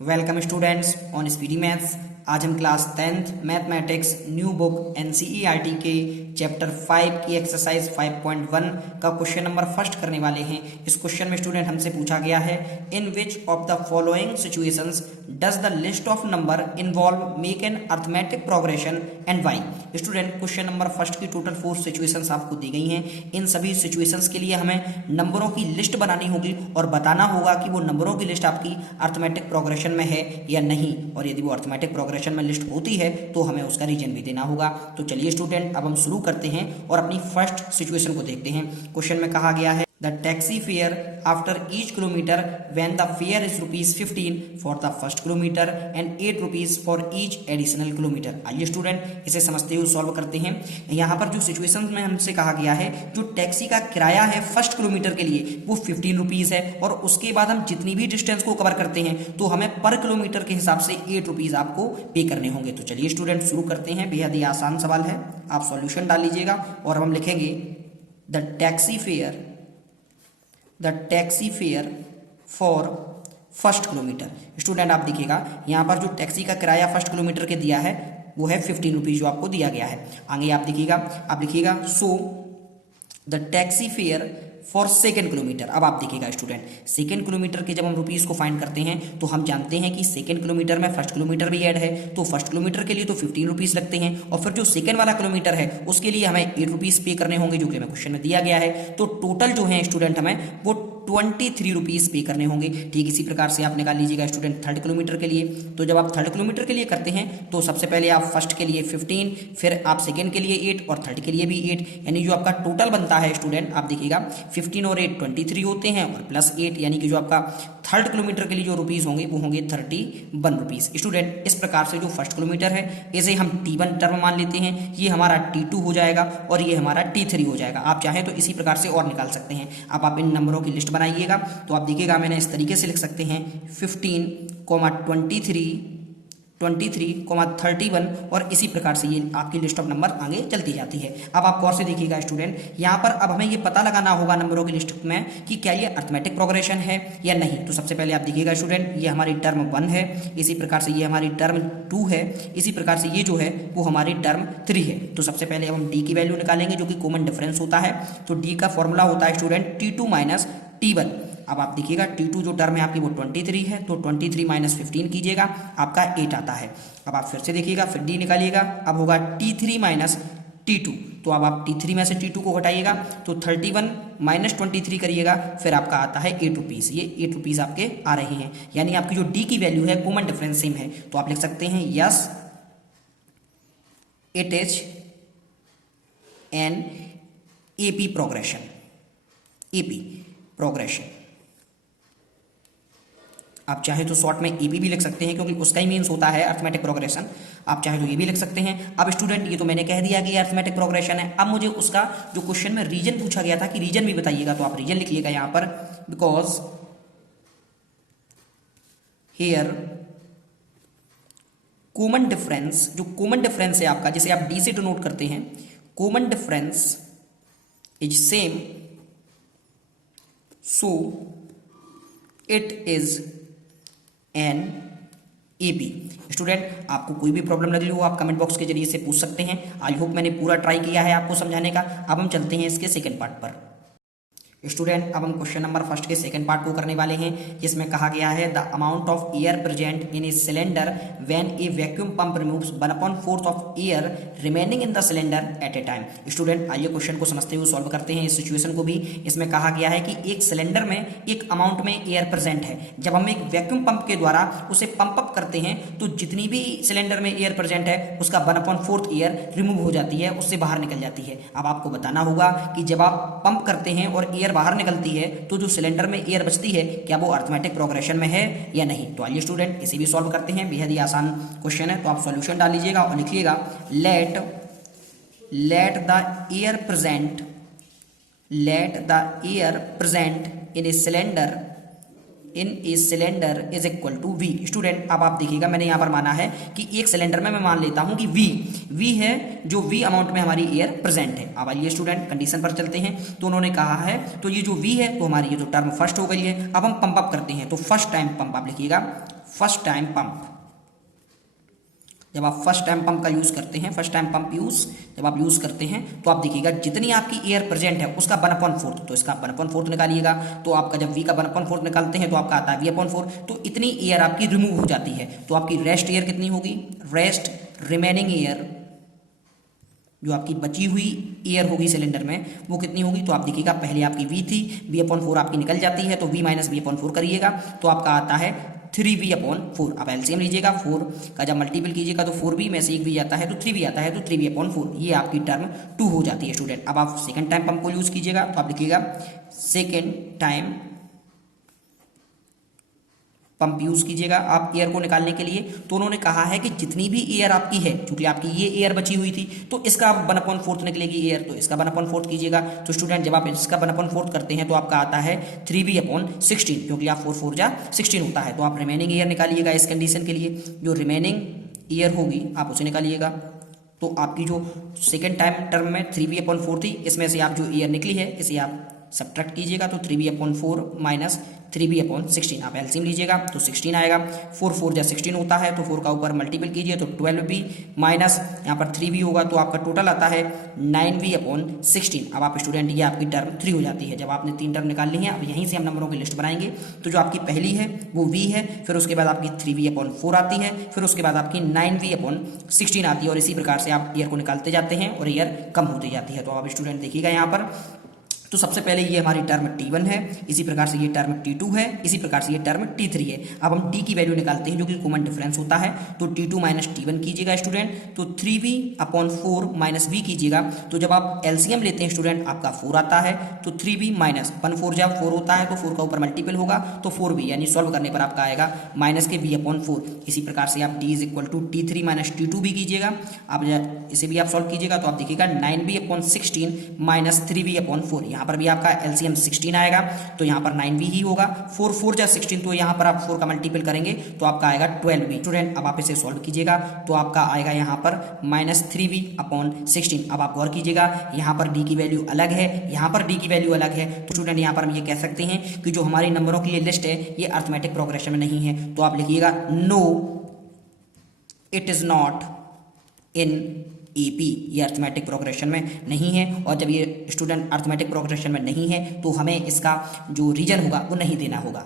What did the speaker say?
Welcome students on speedy maths. आज हम class 10th mathematics new book NCERT के chapter 5 की एक्सरसाइज 5.1 का क्वेश्चन नंबर फर्स्ट करने वाले हैं। इस क्वेश्चन में स्टूडेंट हमसे पूछा गया है, in which of the following situations does the list of number involve make an arithmetic progression and why. Student question number first की टोटल 4 सिचुएशंस आपको दी गई हैं। इन सभी सिचुएशंस के लिए हमें नंबरों की लिस्ट बनानी होगी और बताना होगा कि वो नंबरों की लिस्ट आपकी अर्थमेटिक प्रोग्रेशन में है या नहीं, और यदि वो अर्थमेटिक प्रोग्रेशन में लिस्ट होती है तो हमें उसका रीजन भी देना होगा। तो चलिए स्टूडेंट अब हम शुरू करते हैं और अपनी फर्स्ट सिचुएशन को देखते हैं। क्वेश्चन में कहा गया है the taxi fare after each kilometre when the fair is ₹15 for the first kilometre and ₹8 for each additional kilometre. आइए स्टूडेंट इसे समझते हुए सॉल्व करते हैं। यहाँ पर जो सिचुएशन में हमसे कहा गया है, जो टैक्सी का किराया है फर्स्ट किलोमीटर के लिए वो ₹15 है, और उसके बाद हम जितनी भी डिस्टेंस को कवर करते हैं तो हमें पर किलोमीटर के हिसाब से ₹8 आपको पे करने होंगे। तो चलिए स्टूडेंट शुरू करते हैं। बेहद ही आसान सवाल है, आप सॉल्यूशन डाल लीजिएगा और हम लिखेंगे the taxi fare for first kilometre. Student आप देखिएगा यहाँ पर जो टैक्सी का किराया फर्स्ट किलोमीटर के दिया है वो है ₹15 जो आपको दिया गया है। आगे आप लिखिएगा so the taxi fare for second kilometre. अब आप देखिएगा स्टूडेंट, सेकेंड किलोमीटर के जब हम रुपीस को फाइंड करते हैं तो हम जानते हैं कि सेकेंड किलोमीटर में फर्स्ट किलोमीटर भी ऐड है, तो फर्स्ट किलोमीटर के लिए तो ₹15 लगते हैं, और फिर जो सेकेंड वाला किलोमीटर है उसके लिए हमें ₹8 पे करने होंगे, जो कि हमें क्वेश्चन में दिया गया है। तो टोटल जो है स्टूडेंट हमें वो ₹23 पे करने होंगे। ठीक इसी प्रकार से आप निकाल लीजिएगा स्टूडेंट थर्ड किलोमीटर के लिए। तो जब आप थर्ड किलोमीटर के लिए करते हैं तो सबसे पहले आप फर्स्ट के लिए 15, फिर आप सेकेंड के लिए 8 और थर्ड के लिए भी 8, यानी जो आपका टोटल बनता है स्टूडेंट आप देखिएगा 15 और 8 23 होते हैं, और प्लस 8 यानी कि जो आपका थर्ड किलोमीटर के लिए जो रुपीस होंगे वो होंगे ₹31। स्टूडेंट इस प्रकार से जो फर्स्ट किलोमीटर है इसे हम T1 टर्म मान लेते हैं, ये हमारा T2 हो जाएगा और ये हमारा T3 हो जाएगा। आप चाहें तो इसी प्रकार से और निकाल सकते हैं। अब आप इन नंबरों की लिस्ट बनाइएगा तो आप देखिएगा मैंने इस तरीके से लिख सकते हैं 15, 23, 31, और इसी प्रकार से ये आपकी लिस्ट ऑफ नंबर आगे चलती जाती है। अब आप गौर से देखिएगा स्टूडेंट, यहाँ पर अब हमें ये पता लगाना होगा नंबरों की लिस्ट में कि क्या ये अर्थमेटिक प्रोग्रेशन है या नहीं। तो सबसे पहले आप देखिएगा स्टूडेंट, ये हमारी टर्म 1 है, इसी प्रकार से ये हमारी टर्म 2 है, इसी प्रकार से ये जो है वो हमारी टर्म 3 है। तो सबसे पहले हम डी की वैल्यू निकालेंगे जो कि कॉमन डिफरेंस होता है। तो डी का फॉर्मूला होता है स्टूडेंट T2 माइनस T1। अब आप देखिएगा T2 जो टर्म है आपकी वो 23 है, तो 23 माइनस 15 कीजिएगा, आपका 8 आता है। अब आप फिर से देखिएगा, फिर D निकालिएगा, अब होगा T3 माइनस T2। तो अब आप T3 में से T2 को हटाइएगा तो 31 माइनस 23 करिएगा, फिर आपका आता है ₹8। ये ₹8 आपके आ रहे हैं, यानी आपकी जो D की वैल्यू है कॉमन डिफरेंस सेम है। तो आप लिख सकते हैं yes it is an AP progression. आप चाहे तो शॉर्ट में AP भी लिख सकते हैं, क्योंकि उसका ही मीन्स होता है अर्थमेटिक प्रोग्रेशन। आप चाहे तो ये भी लिख सकते हैं। अब स्टूडेंट ये तो मैंने कह दिया कि अर्थमेटिक प्रोग्रेशन है। अब मुझे उसका जो क्वेश्चन में रीजन पूछा गया था कि रीजन भी बताइएगा, तो आप रीजन लिखिएगा यहाँ पर, बिकॉज हियर कॉमन डिफरेंस, जो कॉमन डिफरेंस है आपका, जिसे आप D से डिनोट करते हैं, common difference is same, so it is an AP। Student आपको कोई भी प्रॉब्लम लगी हो आप कमेंट बॉक्स के जरिए से पूछ सकते हैं। आई होप मैंने पूरा ट्राई किया है आपको समझाने का। अब हम चलते हैं इसके सेकंड पार्ट पर। स्टूडेंट अब हम क्वेश्चन नंबर फर्स्ट के सेकंड पार्ट को करने वाले हैं, जिसमें कहा गया है the amount of air present in a cylinder when A vacuum pump removes 1/4 of air remaining in the cylinder eight A time. Student आइए क्वेश्चन को समझते हुए सॉल्व करते हैं इस सिचुएशन को भी। इसमें कहा गया है कि एक सिलेंडर में एक अमाउंट में एयर प्रेजेंट है। जब हम एक वैक्यूम पंप के द्वारा उसे पंप अप करते हैं तो जितनी भी सिलेंडर में एयर प्रेजेंट है उसका 1/4 एयर रिमूव हो जाती है, उससे बाहर निकल जाती है। अब आपको बताना होगा कि जब आप पंप करते हैं और एयर बाहर निकलती है तो जो सिलेंडर में एयर बचती है क्या वो अर्थमेटिक प्रोग्रेशन में है या नहीं। तो आइए स्टूडेंट इसे भी सॉल्व करते हैं। बेहद ही आसान क्वेश्चन है, तो आप सॉल्यूशन डाल लीजिएगा और लिखिएगा let the air present in a cylinder is equal to V। Student अब आप देखिएगा, मैंने यहाँ पर माना है कि एक सिलेंडर में मैं मान लेता हूँ कि V है, जो V अमाउंट में हमारी एयर प्रेजेंट है। अब आइए स्टूडेंट कंडीशन पर चलते हैं। तो उन्होंने कहा है, तो ये जो V है तो हमारी ये जो टर्म फर्स्ट हो गई है। अब हम पंप अप करते हैं, तो फर्स्ट टाइम पंप आप लिखिएगा फर्स्ट टाइम पंप, जब आप फर्स्ट टाइम पंप का यूज़ करते हैं, फर्स्ट टाइम पंप जब आप यूज़ करते हैं तो आप देखिएगा जितनी आपकी एयर प्रेजेंट है उसका 1/4, तो इसका 1/4 निकालिएगा। तो आपका जब V का 1/4 निकालते हैं तो आपका आता है V/4, तो इतनी एयर आपकी रिमूव हो जाती है। तो आपकी रेस्ट एयर कितनी होगी, रेस्ट रिमेनिंग एयर, जो आपकी बची हुई एयर होगी सिलेंडर में वो कितनी होगी, तो आप देखिएगा पहले आपकी V थी, V/4 आपकी निकल जाती है, तो V माइनस V/4 करिएगा तो आपका आता है 3V/4। आप एलसीएम लीजिएगा, 4 का जब मल्टीपल कीजिएगा तो 4V में से एक V आता है तो 3V आता है, तो 3V/4 ये आपकी टर्म 2 हो जाती है स्टूडेंट। अब आप सेकेंड टाइम पंप को यूज़ कीजिएगा तो आप लिखिएगा सेकेंड टाइम पंप यूज़ कीजिएगा आप एयर को निकालने के लिए। तो उन्होंने कहा है कि जितनी भी एयर आपकी है, क्योंकि आपकी ये एयर बची हुई थी तो इसका 1/4 निकलेगी एयर, तो इसका 1/4 कीजिएगा। तो स्टूडेंट जब आप इसका 1/4 करते हैं तो आपका आता है 3V/16, क्योंकि आप 4 4 जा 16 होता है। तो आप रिमेनिंग एयर निकालिएगा इस कंडीशन के लिए, जो रिमेनिंग एयर होगी आप उसे निकालिएगा। तो आपकी जो सेकेंड टाइम टर्म में 3V/4 थी, इसमें से आप जो एयर निकली है इसे आप सब्ट्रैक्ट कीजिएगा, तो 3V/4 माइनस 3V/16 आप एलसीएम लीजिएगा तो 16 आएगा। 4 4 जा 16 होता है, तो 4 का ऊपर मल्टीपल कीजिए तो 12V माइनस यहाँ पर 3V होगा, तो आपका टोटल आता है 9V/16। अब आप स्टूडेंट ये आपकी टर्म 3 हो जाती है। जब आपने 3 टर्म निकाल ली है, अब यहीं से हम नंबरों की लिस्ट बनाएंगे। तो जो आपकी पहली है वो V है, फिर उसके बाद आपकी 3V/4 आती है, फिर उसके बाद आपकी 9V/16 आती है, और इसी प्रकार से आप एयर को निकालते जाते हैं और एयर कम होती जाती है। तो आप स्टूडेंट देखिएगा यहाँ पर, तो सबसे पहले ये हमारी टर्म T1 है, इसी प्रकार से ये टर्म T2 है, इसी प्रकार से ये टर्म T3 है। अब हम T की वैल्यू निकालते हैं जो कि कॉमन डिफरेंस होता है, तो T2 माइनस T1 कीजिएगा स्टूडेंट, तो 3V/4 माइनस V कीजिएगा। तो जब आप एलसीएम लेते हैं स्टूडेंट आपका 4 आता है, तो 3V माइनस 1 4 जब 4 होता है तो 4 का ऊपर मल्टीपल होगा तो 4V, यानी सॉल्व करने पर आपका आएगा माइनस के V/4। इसी प्रकार से आप D = T3 माइनस T2 भी कीजिएगा। आप इसे भी आप सॉल्व कीजिएगा तो आप देखिएगा 9V/16 माइनस 3V/4, यहाँ पर भी आपका एलसीएम 16 आएगा, तो यहाँ पर 9V ही होगा। 4 4 जा 16, तो यहाँ पर आप 4 का मल्टीपल करेंगे तो आपका आएगा 12V। स्टूडेंट अब आप इसे सॉल्व कीजिएगा तो आपका आएगा यहाँ पर माइनस 3V/16। अब आप गौर कीजिएगा यहाँ पर D की वैल्यू अलग है, यहाँ पर D की वैल्यू अलग है, तो स्टूडेंट यहाँ पर हम ये कह सकते हैं कि जो हमारी नंबरों की ये लिस्ट है ये अरिथमेटिक प्रोग्रेशन में नहीं है। तो आप लिखिएगा no it is not in AP, ये अरिथमेटिक प्रोग्रेशन में नहीं है। और जब ये स्टूडेंट अरिथमेटिक प्रोग्रेशन में नहीं है तो हमें इसका जो रीजन होगा वो नहीं देना होगा।